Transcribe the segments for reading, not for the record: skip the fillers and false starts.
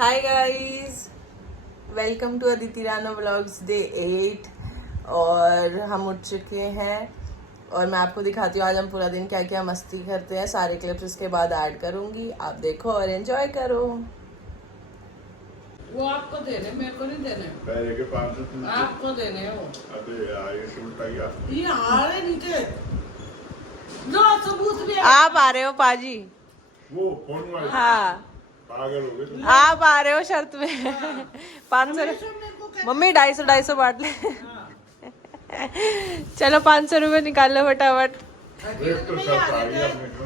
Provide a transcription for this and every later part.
Hi guys, welcome to Aditi Rana vlogs day 8। और हम उठ चुके हैं और मैं आपको दिखाती हूँ आज हम पूरा दिन क्या क्या मस्ती करते हैं। सारे क्लिप्स इसके बाद ऐड करूंगी, आप देखो और एंजॉय करो। वो आपको देने, मेरे को नहीं देने। पहले के 500 आपको देने हो। अबे यार ये उल्टा गया। ये हारे नीचे जो सबूत भी है। आप आ रहे हो पाजी? वो फोन वाला हाँ, पागल हो गए। आप आ रहे हो शर्त में। 500 मम्मी 250 बांट ले। चलो 500 रुपये निकालो फटाफट। एक तो शर्त आ गई अपने को।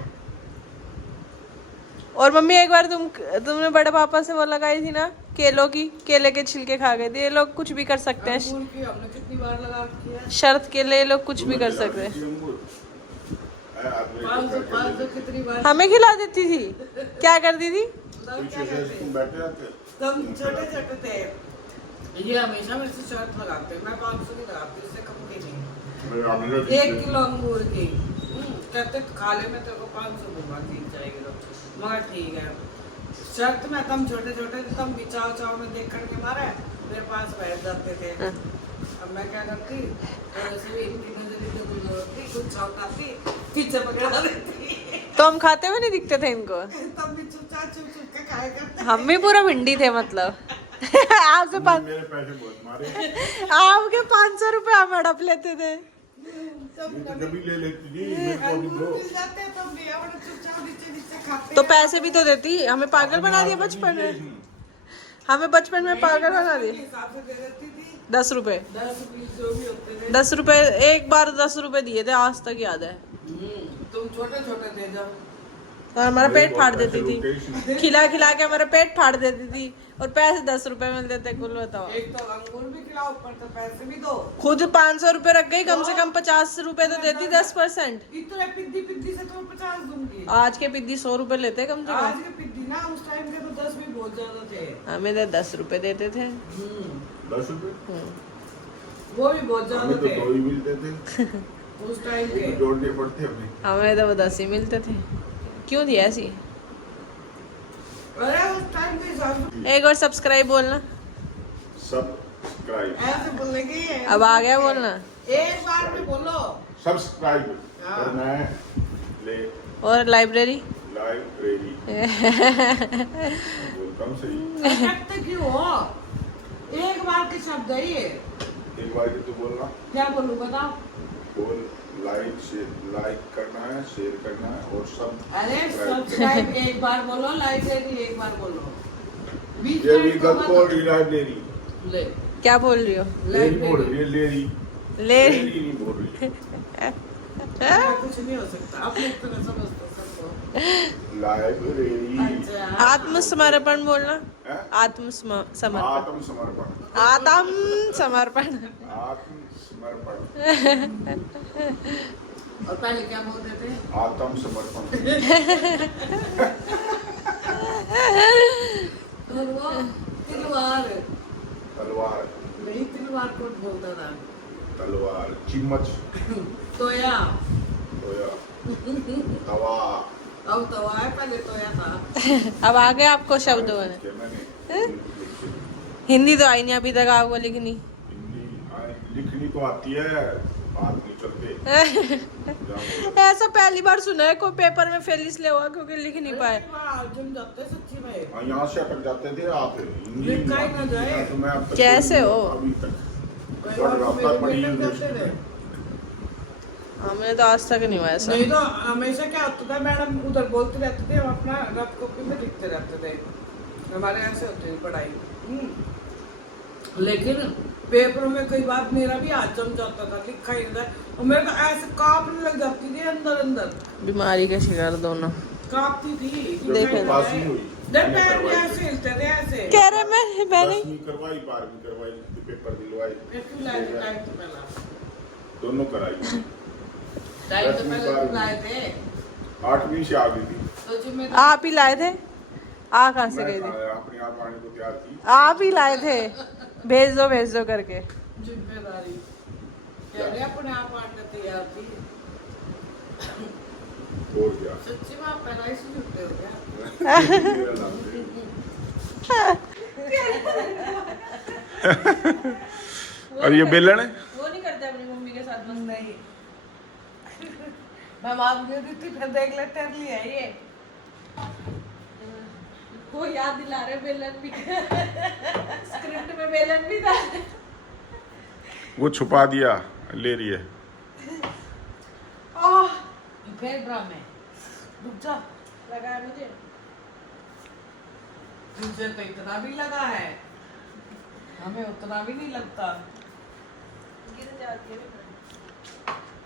और मम्मी एक बार तुमने बड़े पापा से वो लगाई थी ना केलों की, केले के छिलके खा गए थे। ये लोग कुछ भी कर सकते हैं, अंगूर की हमने कितनी बार लगा रखी है। शर्त के लिए ये लोग कुछ भी कर सकते हैं। 500 कितनी बार हमें खिला देती थी, क्या करती थी? पीछे से तुम बैठे रहते। तुम छोटे छोटे थे। ये हमेशा मेरे से शर्त लगाते हैं। मैं 500 नहीं लगाती, इससे कम की नहीं। 1 किलो अंगूर की कहते खा ले, मैं तेरे को 500 दूंगा, जीत जाएगी तो। मगर ठीक है, शर्त में तुम छोटे छोटे थे, तुम भी चाव चाव में देख कर के मारे मेरे पास बैठ जाते थे। अब मैं क्या करती, थोड़े से भी इनकी नजर इधर उधर होती, कुछ चावताती, पीछे पकड़ा देती। तो हम खाते हुए नहीं दिखते थे इनको? तब भी चुप के खाया करते। हम भी पूरा भिंडी थे मतलब। आपसे मेरे पैसे बहुत मारे। आपके 500 रुपए हम हड़प लेते थे। ये तो कभी ले लेती थी, मेरे को भी दो। तो पैसे भी तो देती, हमें पागल बना दिया बचपन में। हमें बचपन में पागल बना दिया। 10 रुपए 10 रुपए एक बार 10 रुपए दिए थे, आज तक याद है। तुम छोटे छोटे थे जब। तो हमारा पेट फाड़ देती थी, खिला खिला के हमारा पेट फाड़ देती थी। और पैसे 10 रुपए मिलते थे, कुल बताओ। एक तो अंगूर भी खिलाओ, ऊपर तो पैसे भी दो। खुद 500 रुपए रख गई, कम से कम 50 रुपए तो देती 10%। इतने पिद्दी से तो 50 दूंगी। आज के पिद्दी 100 रुपए लेते कम से आज कम। के पिद्दी ना, उस टाइम के तो 10 भी बहुत ज्यादा थे। हमें तो 10 रुपए देते थे। 10 रुपए वो भी बहुत हमें ज्यादा तो थे 2 ही मिलते थे। उस टाइम ये के। जोड़ने पड़ते हमें। हमें तो वो 10 ही मिलते थे। क्यों दिया ऐसी? अरे उस टाइम के हिसाब से एक और सब्सक्राइब बोलना। सब्सक्राइब ऐसे बोलने की है। अब आ गया बोलना। एक बार में बोलो। सब्सक्राइब हाँ। करना है ले और लाइब्रेरी। लाइब्रेरी बोलता हूँ सही। करते क्यों हो? एक बार के शब्द है ये। एक बार की तो बोलना। क्या बोलूं बताओ? बोल लाइक करना है, शेयर करना है और सब। अरे सब्सक्राइब एक बार बोलो, लाइब्रेरी एक बार बोलो। बीच ये में भी तो गप बोल रही लाइब्रेरी। ले क्या बोल रही हो? लेरी बोल रही है, लेरी ले नहीं बोल रही। कुछ नहीं हो सकता, अपने तरह समझते सबको। लाइब्रेरी अच्छा। आत्मसमर्पण बोलना। हैं? आत्मसमर्पण। आत्मसमर्पण। आत्मसमर्पण। आत्मसमर्पण। और पहले क्या बोलते थे? आत्मसमर्पण। और वो तिलवार। तलवार। नहीं, तिलवार को बोलता था। तलवार। चिम्मच। तोया। तोया। तवा। अब तवा है, पहले तोया था। अब आ गए आपको शब्द बोलने। लिखे मैंने। हिंदी तो आई नहीं अभी तक आपको लिखनी। हिंदी लिखनी तो आती है, बात नहीं चलते। ऐसा पहली बार सुना है कोई पेपर में फेल इसलिए हुआ क्योंकि लिख नहीं पाए। जम जाते सच्ची में। यहाँ से अटक जाते थे आप। हिंदी लिखा ही ना जाए। तो मैं अब तक कैसे हो? अभी तक कई बार तो मेरे बेटे करते थे। हमें तो आज तक नहीं हुआ ऐसा। नहीं तो हमेशा क्या होता था, मैडम उधर बोलते रहते थे, हम अपना रफ कॉपी में लिखते रहते थे। हमारे ऐसे होती थी पढ़ाई। लेकिन पेपरों में कई बार मेरा भी हाथ जम जाता था, लिखा ही नहीं था। और मेरे को ऐसे कांपने लग जाती थी अंदर अंदर। बीमारी का शिकार दोनों। कांपती थी। देखो। पास नहीं हुई। मैंने करवाई थी। ऐसे हिलते थे ऐसे। कह रहे मैंने 10वीं करवाई, 12वीं करवाई, पेपर दिलवाई, क्यों लाए थे टाइम तो पहला? दोनों कराई। टाइम तो पहले क्यों लाए थे? 8वीं से आ गई थी। तो जिम्मेदार आप ही लाए थे? आ कहाँ से गई थी? मैं अपने आप आने को तैयार थी। आप ही लाए थे? भेज दो करके। जिम्मेदारी कह रहे अपने आप आने तैयार थी। और क्या। सच्ची में आप पहला ही से जुटे हो क्या? मेरा नाम है। और ये बेलन है? वो नहीं करते अपनी मम्मी के साथ बस। नहीं मैं मांग रही थी फिर देख ले कर लिया ये वो याद दिला रहे बेलन भी स्क्रिप्ट में बेलन भी था। वो छुपा दिया, ले रही है। फिर ड्रामे रुक जा लगा है मुझे। तुझे तो इतना भी लगा है, हमें उतना भी नहीं लगता। गिर जाती है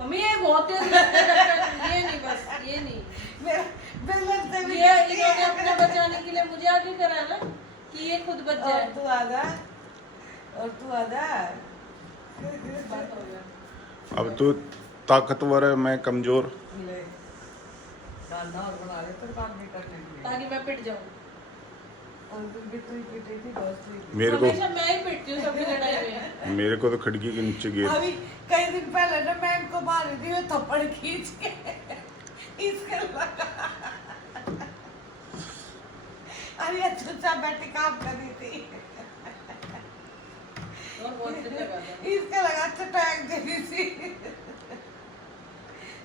मम्मी, ये बहुत तेज लगता है। ये नहीं, बस ये नहीं, बेलन से भी ये इन्होंने अपने बचाने के लिए मुझे आगे करा ना कि ये खुद बच जाए। और तू आजा, और तू आजा। बात हो गया। अब तो ताकतवर है, मैं कमजोर। ले डालना और बना ले तो काम नहीं करने के लिए। ताकि मैं पिट जाऊं। और भी तू ही पीटी थी, दोस्त हुई थी। मेरे को हमेशा मैं ही पिटती हूँ सबकी लड़ाई में। मेरे को तो खिड़की के नीचे गिर। अभी कई दिन पहले ना मैं इनको मार रही थी, वो थप्पड़ खींच के इसके लगा। अरे चुचा बैठी काम कर रही थी, और बहुत तेज लगा था। इसके लगा चटैक दे रही थी,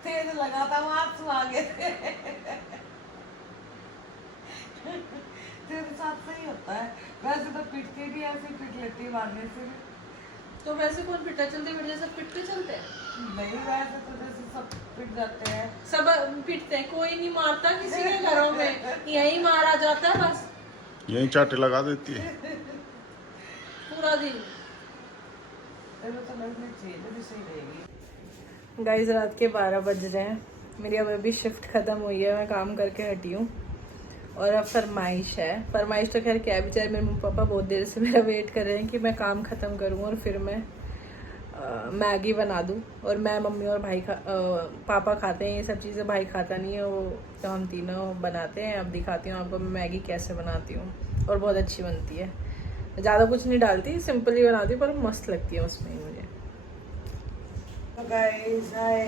तेज लगा था, वहां आंसू आ गए थे। तेरे साथ सही होता है, वैसे तो पिटती नहीं, ऐसे पिट लेती है मारने से। तो वैसे कौन पिटा, चलते फिर जैसे पिटते चलते हैं। नहीं वैसे तो जैसे सब पिट जाते हैं। सब पिटते हैं, कोई नहीं मारता किसी के घरों में, यही मारा जाता है बस यही चाटे लगा देती है। पूरा दिन। तेरे तो लगनी चाहिए, तेरी सही रहेगी। गाइस रात के 12 बज रहे हैं, मेरी अब अभी शिफ्ट खत्म हुई है, मैं काम करके हटी हूँ और अब फरमाइश है। फरमाइश तो खैर क्या है, बेचारे मेरे मम्मी पापा बहुत देर से मेरा वेट कर रहे हैं कि मैं काम ख़त्म करूँ और फिर मैं मैगी बना दूँ। और मैं, मम्मी और भाई पापा खाते हैं ये सब चीज़ें, भाई खाता नहीं है वो, तो हम तीनों बनाते हैं। अब दिखाती हूँ आपको मैं मैगी कैसे बनाती हूँ, और बहुत अच्छी बनती है। ज़्यादा कुछ नहीं डालती, सिंपल ही बनाती हूँ, पर मस्त लगती है उसमें ही मुझे। तो गाइस हाय,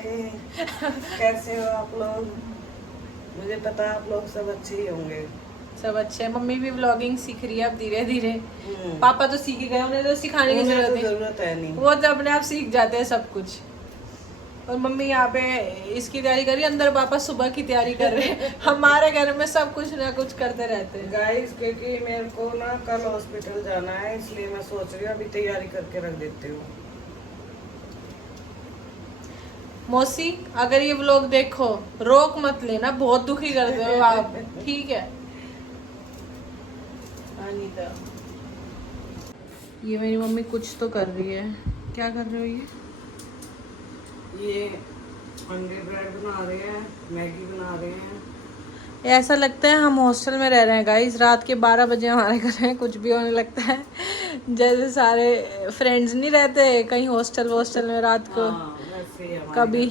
कैसे हो आप लोग? मुझे पता है आप लोग सब अच्छे ही होंगे। सब अच्छे है। मम्मी भी व्लॉगिंग सीख रही है अब धीरे धीरे। पापा तो सीख ही गए, उन्हें तो सिखाने की जरूरत है नहीं, वो तो अपने आप सीख जाते हैं सब कुछ। और मम्मी यहाँ पे इसकी तैयारी कर रही है, अंदर पापा सुबह की तैयारी कर रहे हैं। हमारे घर में सब कुछ ना कुछ करते रहते हैं। गाइस क्योंकि मेरे को ना कल हॉस्पिटल जाना है, इसलिए मैं सोच रही हूँ अभी तैयारी करके रख देती हूँ। मौसी अगर ये व्लॉग देखो, रोक मत लेना, बहुत दुखी करते हो आप, ठीक है? अनीता, ये मेरी मम्मी कुछ तो कर रही है। क्या कर रहे हो ये अंडे ब्रेड बना रहे हैं, मैगी बना रहे हैं। ऐसा लगता है हम हॉस्टल में रह रहे हैं गाइस। रात के 12 बजे हमारे घर में कुछ भी होने लगता है, जैसे सारे फ्रेंड्स नहीं रहते कहीं हॉस्टल में रात को। वैसे कभी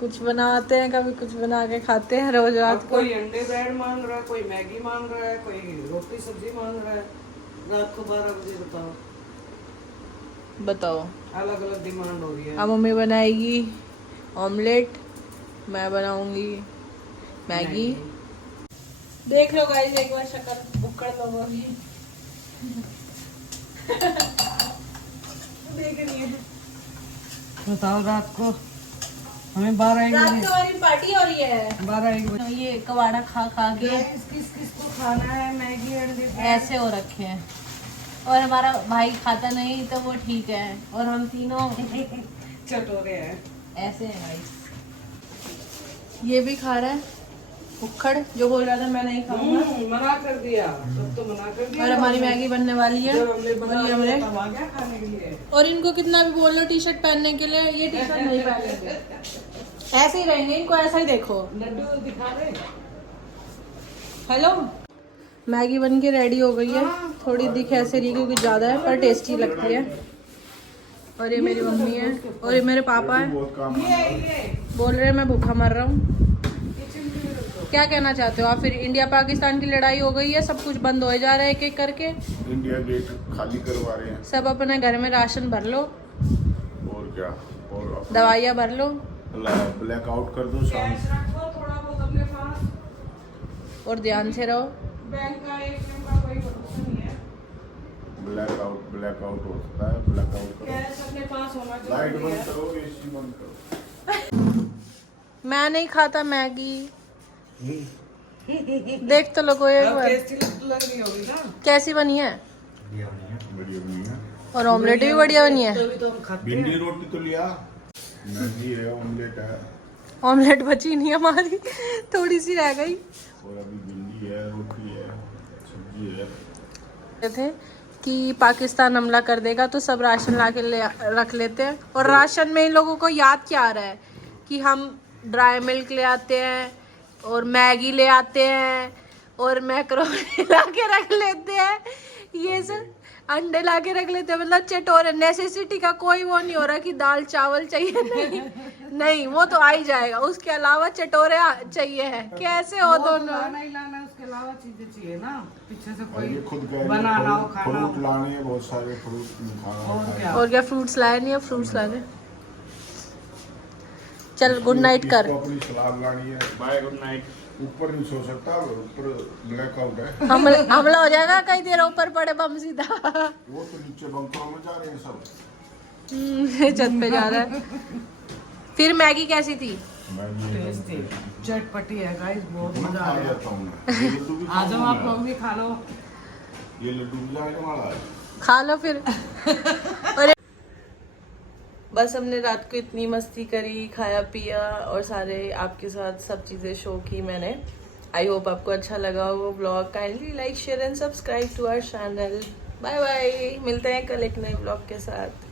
कुछ बनाते हैं, कभी कुछ बना के खाते हैं रोज रात को। कोई अंडे ब्रेड मांग रहा है, कोई मैगी मांग रहा है, कोई रोटी सब्जी मांग रहा है। रात को 12 बजे बताओ, अलग अलग डिमांड हो रही है। अब मम्मी बनाएगी ऑमलेट, मैं बनाऊंगी मैगी। देख लो गाइस एक बार शक्ल बुक्कड़ लोगों की देख रही है। बताओ रात को हमें 12-1 रात बजे, को हमारी पार्टी हो रही है। 12-1 बजे ये कबाड़ा खा खा के किस किस को खाना है मैगी अंडे ऐसे हो रखे हैं, और हमारा भाई खाता नहीं तो वो ठीक है, और हम तीनों चटोरे हैं। ऐसे हैं गाइस। ये भी खा रहा है उखड़, जो बोल रहा था मैं नहीं खाऊंगा। मना कर दिया, तब तो मना कर दिया। और हमारी मैगी बनने वाली है, जब हमने बना और ये लिया हमने, तब आ गया खाने के लिए। और इनको कितना भी बोल लो टी शर्ट पहनने के लिए, ये टी शर्ट नहीं पहनेंगे, ऐसे ही रहेंगे, इनको ऐसा ही देखो। लड्डू दिखा रहे। हेलो, मैगी बन के रेडी हो गई है। थोड़ी दिख ऐसे रही क्योंकि ज़्यादा है, पर टेस्टी लगती है। और ये मेरी मम्मी है, और ये मेरे पापा है, बहुत काम बोल रहे हैं मैं भूखा मर रहा हूँ। क्या कहना चाहते हो आप? फिर इंडिया पाकिस्तान की लड़ाई हो गई है, सब कुछ बंद हो जा रहा है एक एक करके। इंडिया गेट खाली करवा रहे हैं। सब अपने घर में राशन भर लो, और क्या, और दवाइयाँ भर लो, ब्लैक आउट कर दो शाम कैश रखो थोड़ा बहुत अपने पास, और ध्यान से रहो। बैंक का ATM का कोई मैं नहीं खाता मैगी। देख तो लो एक बार टेस्टी लग रही होगी ना। कैसी बनी है। बढ़िया बनी है। और ऑमलेट भी बढ़िया बनी है। तभी तो हम खाते हैं। भिंडी रोटी तो लिया, मैगी है, ऑमलेट है, ऑमलेट बची नहीं हमारी, थोड़ी सी रह गई। और अभी भिंडी है, रोटी है, सब्जी है। थे कि पाकिस्तान हमला कर देगा तो सब राशन ला के रख लेते हैं, और राशन में इन लोगों को याद क्या आ रहा है कि हम ड्राई मिल्क ले आते हैं और मैगी ले आते हैं और मैक्रोनी ला के रख लेते हैं, ये सब अंडे ला के रख लेते हैं। मतलब चटोरे, नेसेसिटी का कोई वो नहीं हो रहा कि दाल चावल चाहिए, नहीं नहीं, वो तो आ ही जाएगा, उसके अलावा चटोरे चाहिए है। कैसे हो दोनों। लाना ही लाना है, उसके अलावा चीजें चाहिए ना, पीछे से और ये कोई खुद कह रही है, बनाना हो, खाना हो। फ्रूट लाने हैं, बहुत सारे फ्रूट खाना और है। क्या। और क्या फ्रूट्स लाए नहीं है, फ्रूट्स लाने। चल गुड नाइट कर। इसको अपनी सलाद लानी है। Bye good night. ऊपर नहीं सो सकता, ऊपर ब्लैकआउट है। हमला हो जाएगा, कई देर ऊपर पड़े बम सीधा। वो तो नीचे बंकरों में जा रहे हैं सब। छत पे जा रहा है। फिर मैगी कैसी थी। टेस्टी चटपटी है गाइस, बहुत मजा आ खा रहा जाता हूँ। ये लड्डू भी है। आ जाओ आप खाऊंगा। लोग भी खा लो। ये लड्डू भी जाने वाला है। खा लो फिर। और बस हमने रात को इतनी मस्ती करी, खाया पिया और सारे आपके साथ सब चीज़ें शो की मैंने। आई होप आपको अच्छा लगा वो blog. Kindly like share and subscribe to our channel. Bye bye, मिलते हैं कल एक नए ब्लॉग के साथ।